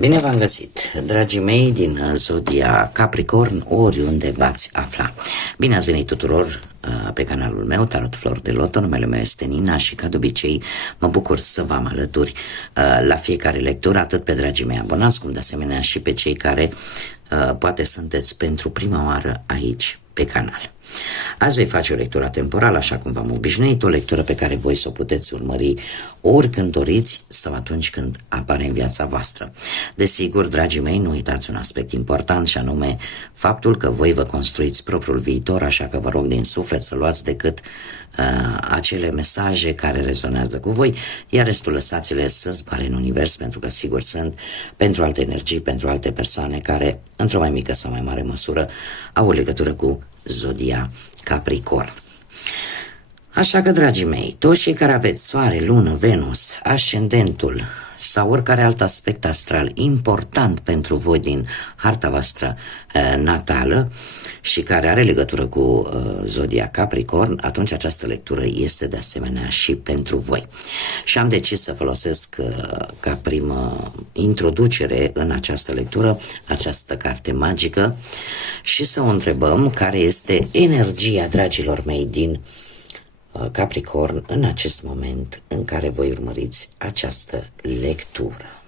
Bine v-am găsit, dragii mei din zodia Capricorn, oriunde v-ați afla. Bine ați venit tuturor pe canalul meu, Tarot Flori de Loto. Numele meu este Nina și ca de obicei mă bucur să vă am alături la fiecare lectură, atât pe dragii mei abonați, cum de asemenea și pe cei care poate sunteți pentru prima oară aici pe canal. Azi voi face o lectură temporală, așa cum v-am obișnuit, o lectură pe care voi să o puteți urmări oricând doriți sau atunci când apare în viața voastră. Desigur, dragii mei, nu uitați un aspect important și anume faptul că voi vă construiți propriul viitor, așa că vă rog din suflet să luați decât acele mesaje care rezonează cu voi, iar restul lăsați-le să zboare în univers, pentru că sigur sunt pentru alte energii, pentru alte persoane care, într-o mai mică sau mai mare măsură, au o legătură cu zodia Capricorn. Așa că, dragii mei, toți cei care aveți Soare, Lună, Venus, Ascendentul sau oricare alt aspect astral important pentru voi din harta voastră natală și care are legătură cu zodia Capricorn, atunci această lectură este de asemenea și pentru voi. Și am decis să folosesc ca primă introducere în această lectură această carte magică și să o întrebăm care este energia, dragilor mei, din Capricorn în acest moment în care voi urmăriți această lectură.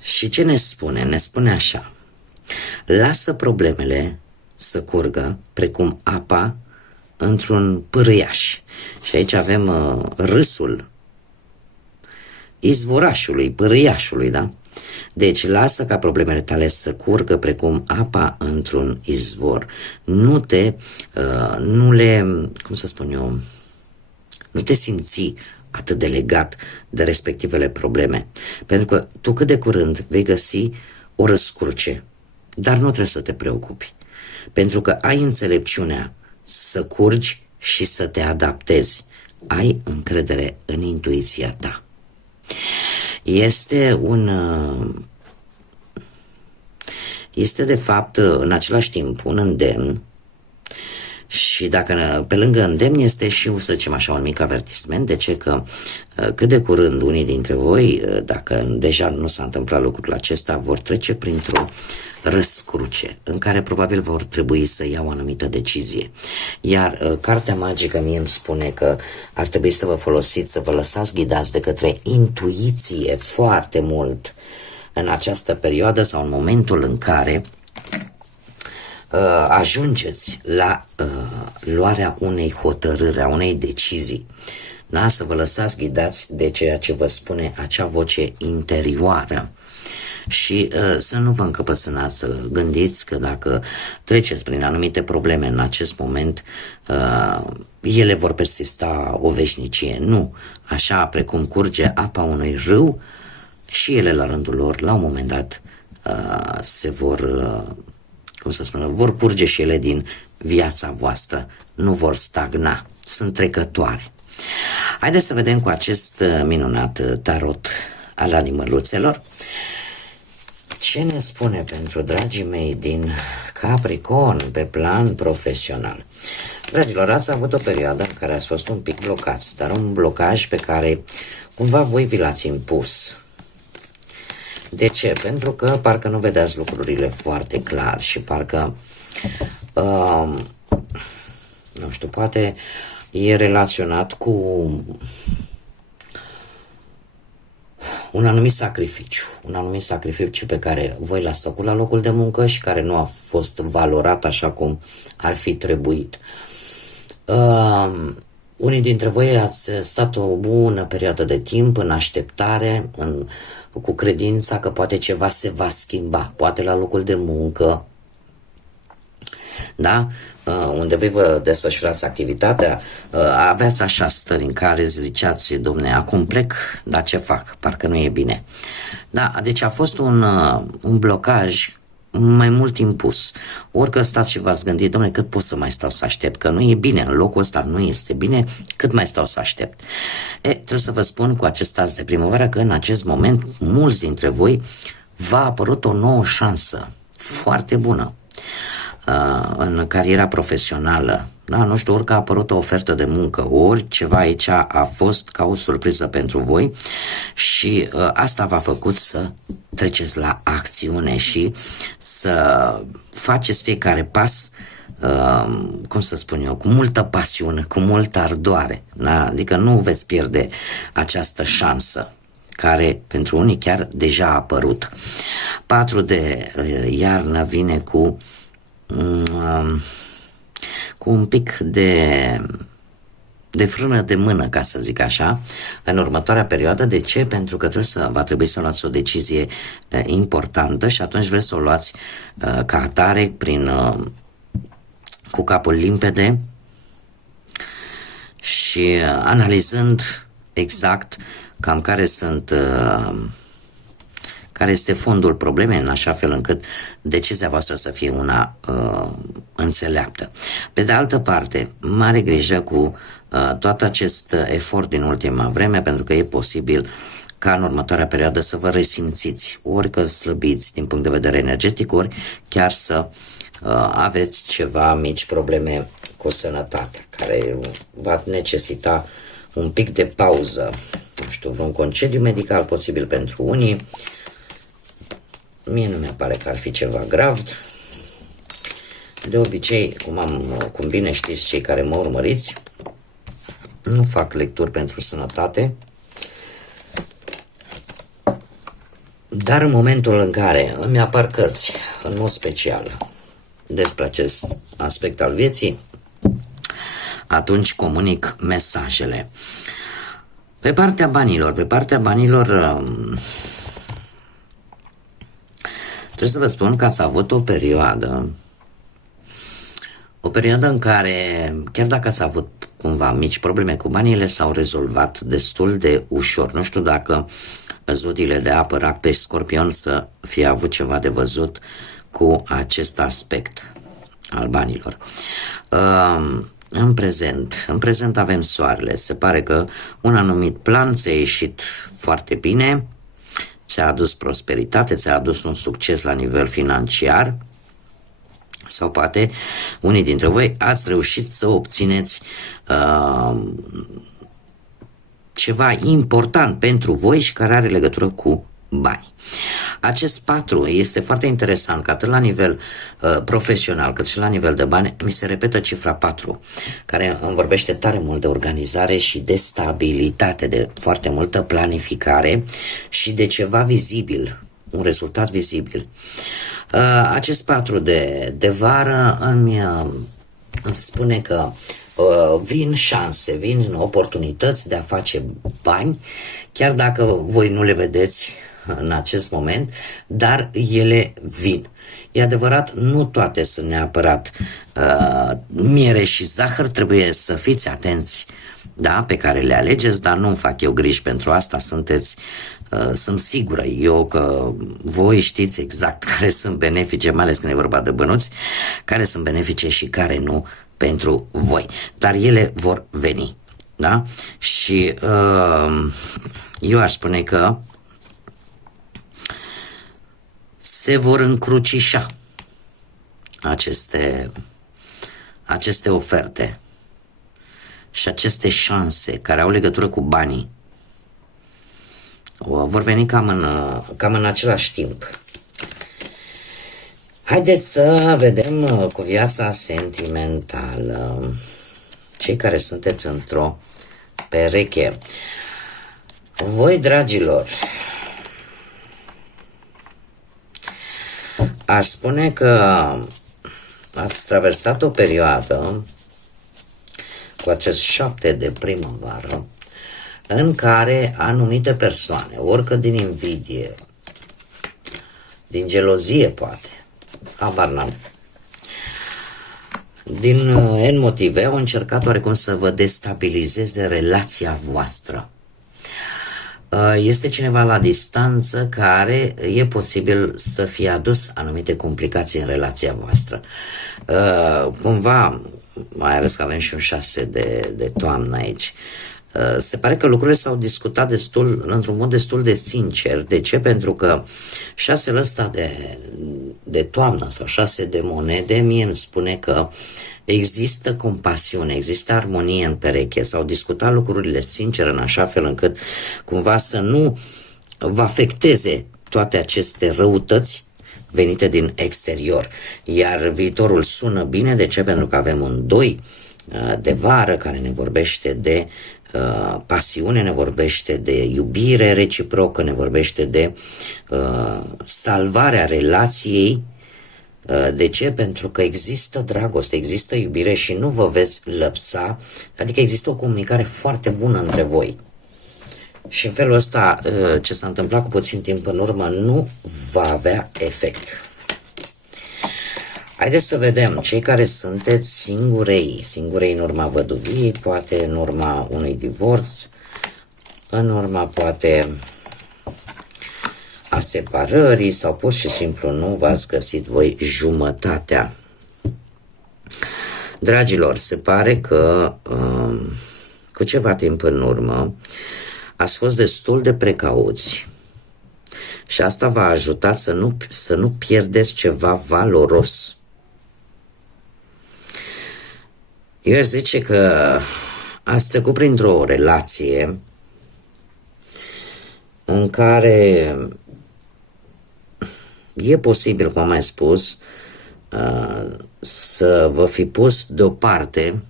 Și ce ne spune? Ne spune așa: lasă problemele să curgă precum apa într-un pârâiaș. Și aici avem râsul izvorașului, pârâiașului, da? Deci lasă ca problemele tale să curgă precum apa într-un izvor. Nu le, cum să spun eu, nu te simți atât de legat de respectivele probleme. Pentru că tu cât de curând vei găsi o răscruce, dar nu trebuie să te preocupi. Pentru că ai înțelepciunea să curgi și să te adaptezi. Ai încredere în intuiția ta. Este de fapt în același timp un îndemn și dacă pe lângă îndemn este și, să zicem așa, un mic avertisment. De ce? Că cât de curând unii dintre voi, dacă deja nu s-a întâmplat lucrul acesta, vor trece printr-o răscruce în care probabil vor trebui să iau o anumită decizie. Iar cartea magică mie îmi spune că ar trebui să vă folosiți, să vă lăsați ghidați de către intuiție foarte mult în această perioadă sau în momentul în care ajungeți la luarea unei hotărâri, a unei decizii. Da? Să vă lăsați ghidați de ceea ce vă spune acea voce interioară. Și să nu vă încăpățânați, să gândiți că dacă treceți prin anumite probleme în acest moment, ele vor persista o veșnicie. Nu. Așa precum curge apa unui râu, și ele la rândul lor, la un moment dat, se vor, cum să spun, vor curge și ele din viața voastră. Nu vor stagna. Sunt trecătoare. Haideți să vedem cu acest minunat tarot al animăluțelor ce ne spune pentru dragii mei din Capricorn pe plan profesional. Dragilor, ați avut o perioadă în care ați fost un pic blocați, dar un blocaj pe care cumva voi vi l-ați impus. De ce? Pentru că parcă nu vedeați lucrurile foarte clar și parcă, nu știu, poate e relaționat cu un anumit sacrificiu pe care voi l-ați făcut la locul de muncă și care nu a fost valorat așa cum ar fi trebuit. Unii dintre voi ați stat o bună perioadă de timp în așteptare, cu credința că poate ceva se va schimba, poate la locul de muncă, da? Unde voi vă desfășurați activitatea, aveați așa stări în care ziceați: domne, acum plec, dar ce fac? Parcă nu e bine. Da, deci a fost un blocaj mai mult impus. Orică stați și v-ați gândit: domne, cât pot să mai stau să aștept? Că nu e bine, în locul ăsta nu este bine, cât mai stau să aștept? Trebuie să vă spun cu acest as de primăvară că în acest moment mulți dintre voi v-a apărut o nouă șansă foarte bună. în cariera profesională. Da, nu știu, ori că a apărut o ofertă de muncă, ori ceva aici a fost ca o surpriză pentru voi și asta v-a făcut să treceți la acțiune și să faceți fiecare pas, cum să spun eu, cu multă pasiune, cu multă ardoare. Da? Adică nu veți pierde această șansă care pentru unii chiar deja a apărut. 4 de iarnă vine cu un pic de frână de mână, ca să zic așa, în următoarea perioadă. De ce? Pentru că va trebui să luați o decizie importantă și atunci vreți să o luați ca atare, cu capul limpede și analizând exact cam care este fondul problemei, în așa fel încât decizia voastră să fie una înțeleaptă. Pe de altă parte, mare grijă cu tot acest efort din ultima vreme, pentru că e posibil ca în următoarea perioadă să vă resimțiți, ori că slăbiți din punct de vedere energetic, ori chiar să aveți ceva mici probleme cu sănătatea, care va necesita un pic de pauză, nu știu, un concediu medical posibil pentru unii. Mie nu mi-a pare că ar fi ceva grav. De obicei, cum bine știți cei care mă urmăriți, nu fac lecturi pentru sănătate, dar în momentul în care îmi apar cărți, în mod special, despre acest aspect al vieții, atunci comunic mesajele. Pe partea banilor, trebuie să vă spun că ați avut o perioadă în care, chiar dacă ați avut cumva mici probleme cu banii, ele s-au rezolvat destul de ușor. Nu știu dacă zodiile de apă, Rac, Pești, Scorpion să fie avut ceva de văzut cu acest aspect al banilor. În prezent avem soarele. Se pare că un anumit plan ți-a ieșit foarte bine, ți-a adus prosperitate, ți-a adus un succes la nivel financiar, sau poate unii dintre voi ați reușit să obțineți ceva important pentru voi și care are legătură cu bani. Acest 4 este foarte interesant, că atât la nivel profesional cât și la nivel de bani mi se repetă cifra 4, care îmi vorbește tare mult de organizare și de stabilitate, de foarte multă planificare și de ceva vizibil, un rezultat vizibil. Acest 4 de vară îmi spune că vin șanse, vin oportunități de a face bani, chiar dacă voi nu le vedeți în acest moment, dar ele vin. E adevărat, nu toate sunt neapărat miere și zahăr, trebuie să fiți atenți, da, pe care le alegeți, dar nu-mi fac eu griji pentru asta, sunt sigură eu că voi știți exact care sunt benefice, mai ales când e vorba de bănuți, care sunt benefice și care nu pentru voi, dar ele vor veni, da? Și eu aș spune că se vor încrucișa aceste oferte și aceste șanse care au legătură cu banii. Vor veni cam în același timp. Haideți să vedem cu viața sentimentală. Cei care sunteți într-o pereche. Voi, dragilor, aș spune că ați traversat o perioadă cu acest 7 de primăvară în care anumite persoane, orică din invidie, din gelozie poate, habar n-am, din N motive, au încercat oarecum să vă destabilizeze relația voastră. Este cineva la distanță care e posibil să fie adus anumite complicații în relația voastră. Cumva, mai ales că avem și un 6 de toamnă aici, Se pare că lucrurile s-au discutat într-un mod destul de sincer. De ce? Pentru că șasele ăsta de toamnă sau 6 de monede mie îmi spune că există compasiune, există armonie în pereche, s-au discutat lucrurile sincer în așa fel încât cumva să nu vă afecteze toate aceste răutăți venite din exterior. Iar viitorul sună bine. De ce? Pentru că avem un 2 de vară care ne vorbește de pasiune, ne vorbește de iubire reciprocă, ne vorbește de salvarea relației. De ce? Pentru că există dragoste, există iubire și nu vă veți lăpsa, adică există o comunicare foarte bună între voi. Și în felul ăsta, ce s-a întâmplat cu puțin timp în urmă nu va avea efect. Haideți să vedem, cei care sunteți singurei în urma văduviei, poate în urma unui divorț, în urma poate a separării sau pur și simplu nu v-ați găsit voi jumătatea. Dragilor, se pare că cu ceva timp în urmă ați fost destul de precauți și asta v-a ajutat să nu pierdeți ceva valoros. Eu aș zice că ați trecut printr-o relație în care e posibil, cum am mai spus, să vă fi pus deoparte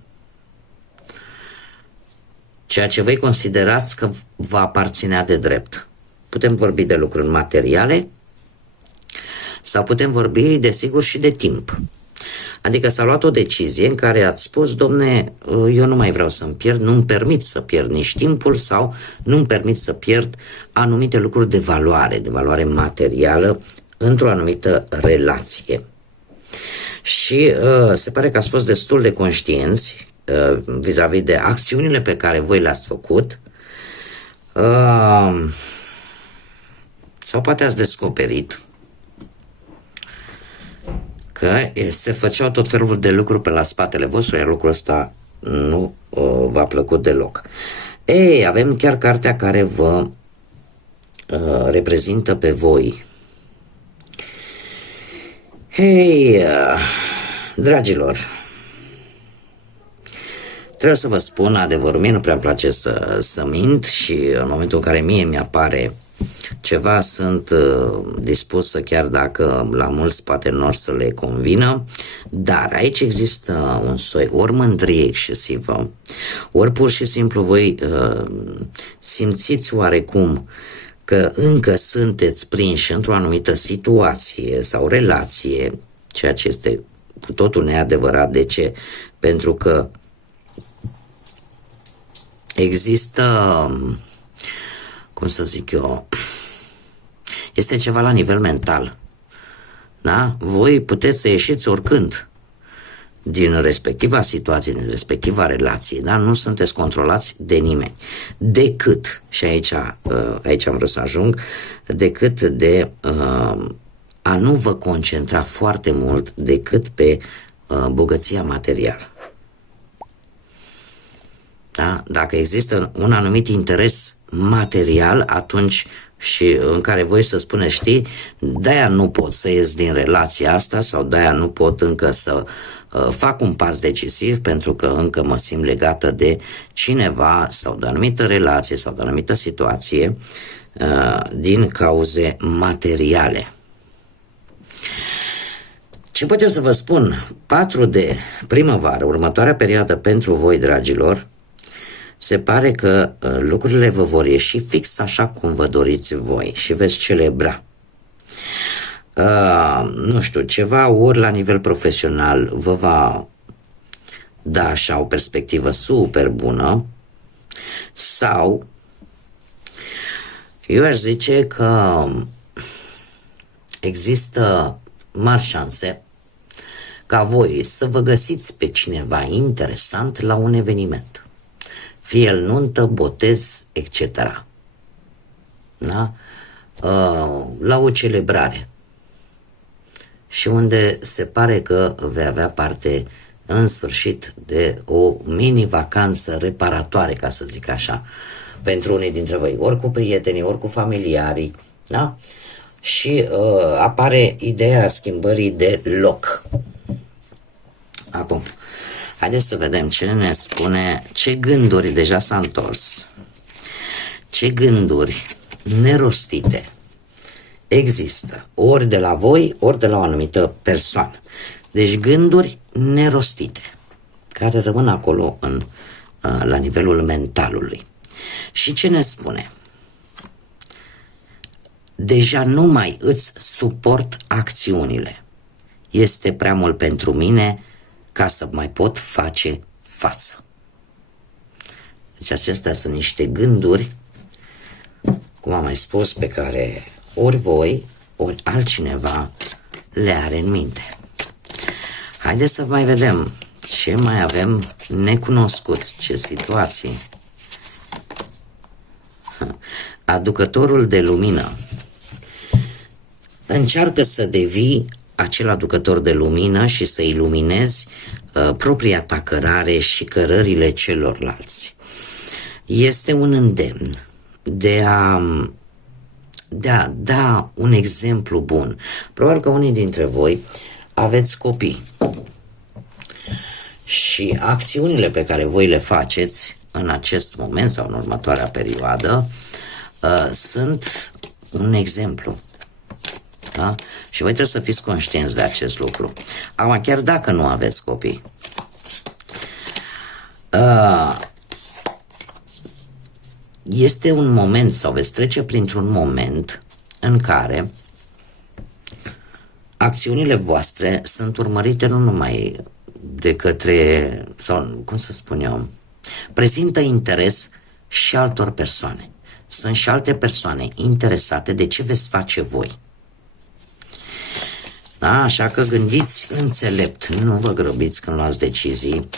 ceea ce voi considerați că vă aparținea de drept. Putem vorbi de lucruri materiale sau putem vorbi, desigur, și de timp. Adică s-a luat o decizie în care ați spus, domne, eu nu mai vreau să-mi pierd, nu-mi permit să pierd nici timpul sau nu-mi permit să pierd anumite lucruri de valoare materială într-o anumită relație. Și se pare că ați fost destul de conștienți vis-a-vis de acțiunile pe care voi le-ați făcut sau poate ați descoperit că se făceau tot felul de lucruri pe la spatele vostru, iar lucrul ăsta nu v-a plăcut deloc. Ei, avem chiar cartea care vă reprezintă pe voi. Hei, dragilor, trebuie să vă spun adevărul, mie nu prea îmi place să mint și în momentul în care mie mi-apare ceva sunt dispusă, chiar dacă la mulți poate nu or să le convină, dar aici există un soi ori mândrie excesivă, ori pur și simplu voi simțiți oarecum că încă sunteți prinși într-o anumită situație sau relație, ceea ce este cu totul neadevărat. De ce? Pentru că există, cum să zic eu, este ceva la nivel mental. Da? Voi puteți să ieșiți oricând din respectiva situație, din respectiva relație, da? Nu sunteți controlați de nimeni. Decât, și aici am vrut să ajung, decât de a nu vă concentra foarte mult decât pe bogăția materială. Da? Dacă există un anumit interes material, atunci și în care voi să spuneți, știi, de-aia nu pot să ies din relația asta sau de-aia nu pot încă să fac un pas decisiv pentru că încă mă simt legată de cineva sau de o anumită relație sau de o anumită situație din cauze materiale. Ce pot eu să vă spun? 4 de primăvară, următoarea perioadă pentru voi, dragilor, se pare că lucrurile vă vor ieși fix așa cum vă doriți voi și veți celebra. Nu știu, ceva ori la nivel profesional vă va da așa o perspectivă super bună sau eu aș zice că există mari șanse ca voi să vă găsiți pe cineva interesant la un eveniment. Fie el nuntă, botez, etc. Da? La o celebrare. Și unde se pare că vei avea parte în sfârșit de o mini-vacanță reparatoare, ca să zic așa, pentru unii dintre voi, ori cu prietenii, ori cu familiarii, da? Și apare ideea schimbării de loc. Acum, haideți să vedem ce ne spune, ce gânduri, deja s-a întors, ce gânduri nerostite există, ori de la voi, ori de la o anumită persoană. Deci gânduri nerostite, care rămân acolo la nivelul mentalului. Și ce ne spune? Deja nu mai îți suport acțiunile. Este prea mult pentru mine ca să mai pot face față. Deci acestea sunt niște gânduri, cum am mai spus, pe care ori voi, ori altcineva le are în minte. Haideți să mai vedem ce mai avem necunoscut, ce situații. Aducătorul de lumină. Încearcă să devii acel aducător de lumină și să iluminezi propria ta cărare și cărările celorlalți. Este un îndemn de a da un exemplu bun. Probabil că unii dintre voi aveți copii și acțiunile pe care voi le faceți în acest moment sau în următoarea perioadă sunt un exemplu. Da? Și voi trebuie să fiți conștienți de acest lucru. Acum, chiar dacă nu aveți copii, este un moment sau veți trece printr-un moment în care acțiunile voastre sunt urmărite nu numai de către, sau cum să spun eu, prezintă interes și altor persoane. Sunt și alte persoane interesate de ce veți face voi. Da? Așa că gândiți înțelept, nu vă grăbiți când luați decizii,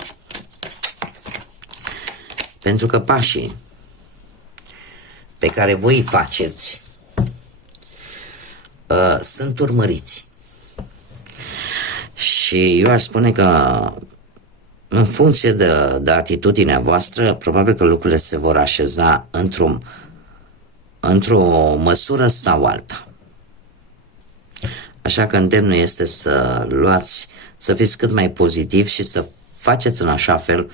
pentru că pașii pe care voi îi faceți sunt urmăriți. Și eu aș spune că în funcție de atitudinea voastră, probabil că lucrurile se vor așeza într-o măsură sau alta. Așa că îndemnul este să fiți cât mai pozitiv și să faceți în așa fel,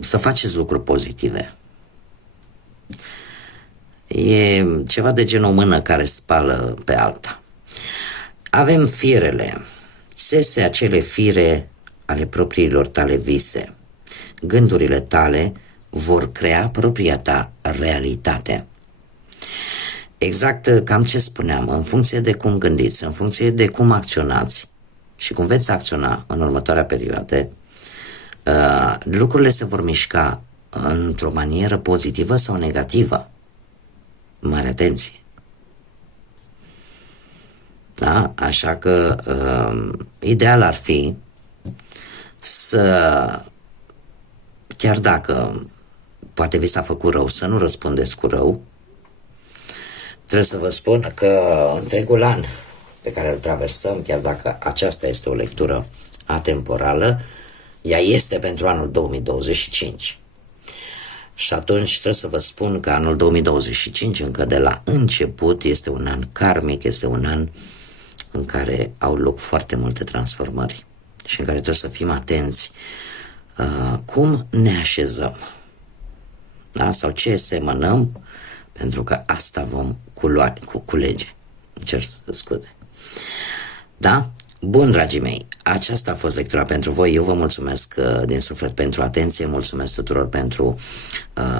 să faceți lucruri pozitive. E ceva de genul o mână care spală pe alta. Avem firele, țese acele fire ale propriilor tale vise. Gândurile tale vor crea propria ta realitate. Exact cam ce spuneam, în funcție de cum gândiți, în funcție de cum acționați și cum veți acționa în următoarea perioadă, lucrurile se vor mișca într-o manieră pozitivă sau negativă. Mare atenție! Da? Așa că ideal ar fi să, chiar dacă poate vi s-a făcut rău, să nu răspundeți cu rău. Trebuie să vă spun că întregul an pe care îl traversăm, chiar dacă aceasta este o lectură atemporală, ea este pentru anul 2025. Și atunci trebuie să vă spun că anul 2025, încă de la început, este un an karmic, este un an în care au loc foarte multe transformări și în care trebuie să fim atenți cum ne așezăm, da? Sau ce semănăm, pentru că asta vom culege. Cer scuze. Da? Bun, dragii mei, aceasta a fost lectura pentru voi. Eu vă mulțumesc din suflet pentru atenție, mulțumesc tuturor pentru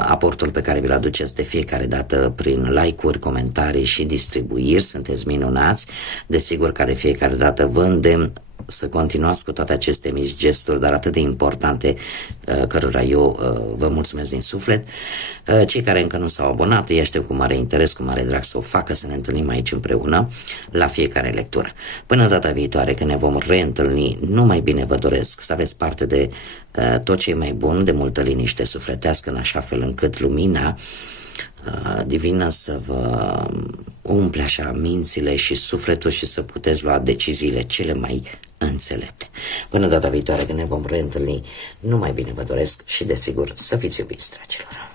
aportul pe care vi-l aduceți de fiecare dată prin like-uri, comentarii și distribuiri. Sunteți minunați. Desigur că de fiecare dată vă îndemn să continuați cu toate aceste mici gesturi, dar atât de importante, cărora eu vă mulțumesc din suflet. Cei care încă nu s-au abonat, îi aștept cu mare interes, cu mare drag să o facă, să ne întâlnim aici împreună la fiecare lectură. Până data viitoare, când ne vom reîntâlni, numai bine vă doresc să aveți parte de tot ce e mai bun, de multă liniște sufletească, în așa fel încât lumina divină să vă umple așa mințile și sufletul și să puteți lua deciziile cele mai înțelepte. Până data viitoare când ne vom reîntâlni, numai bine vă doresc și desigur să fiți iubiți, dragilor.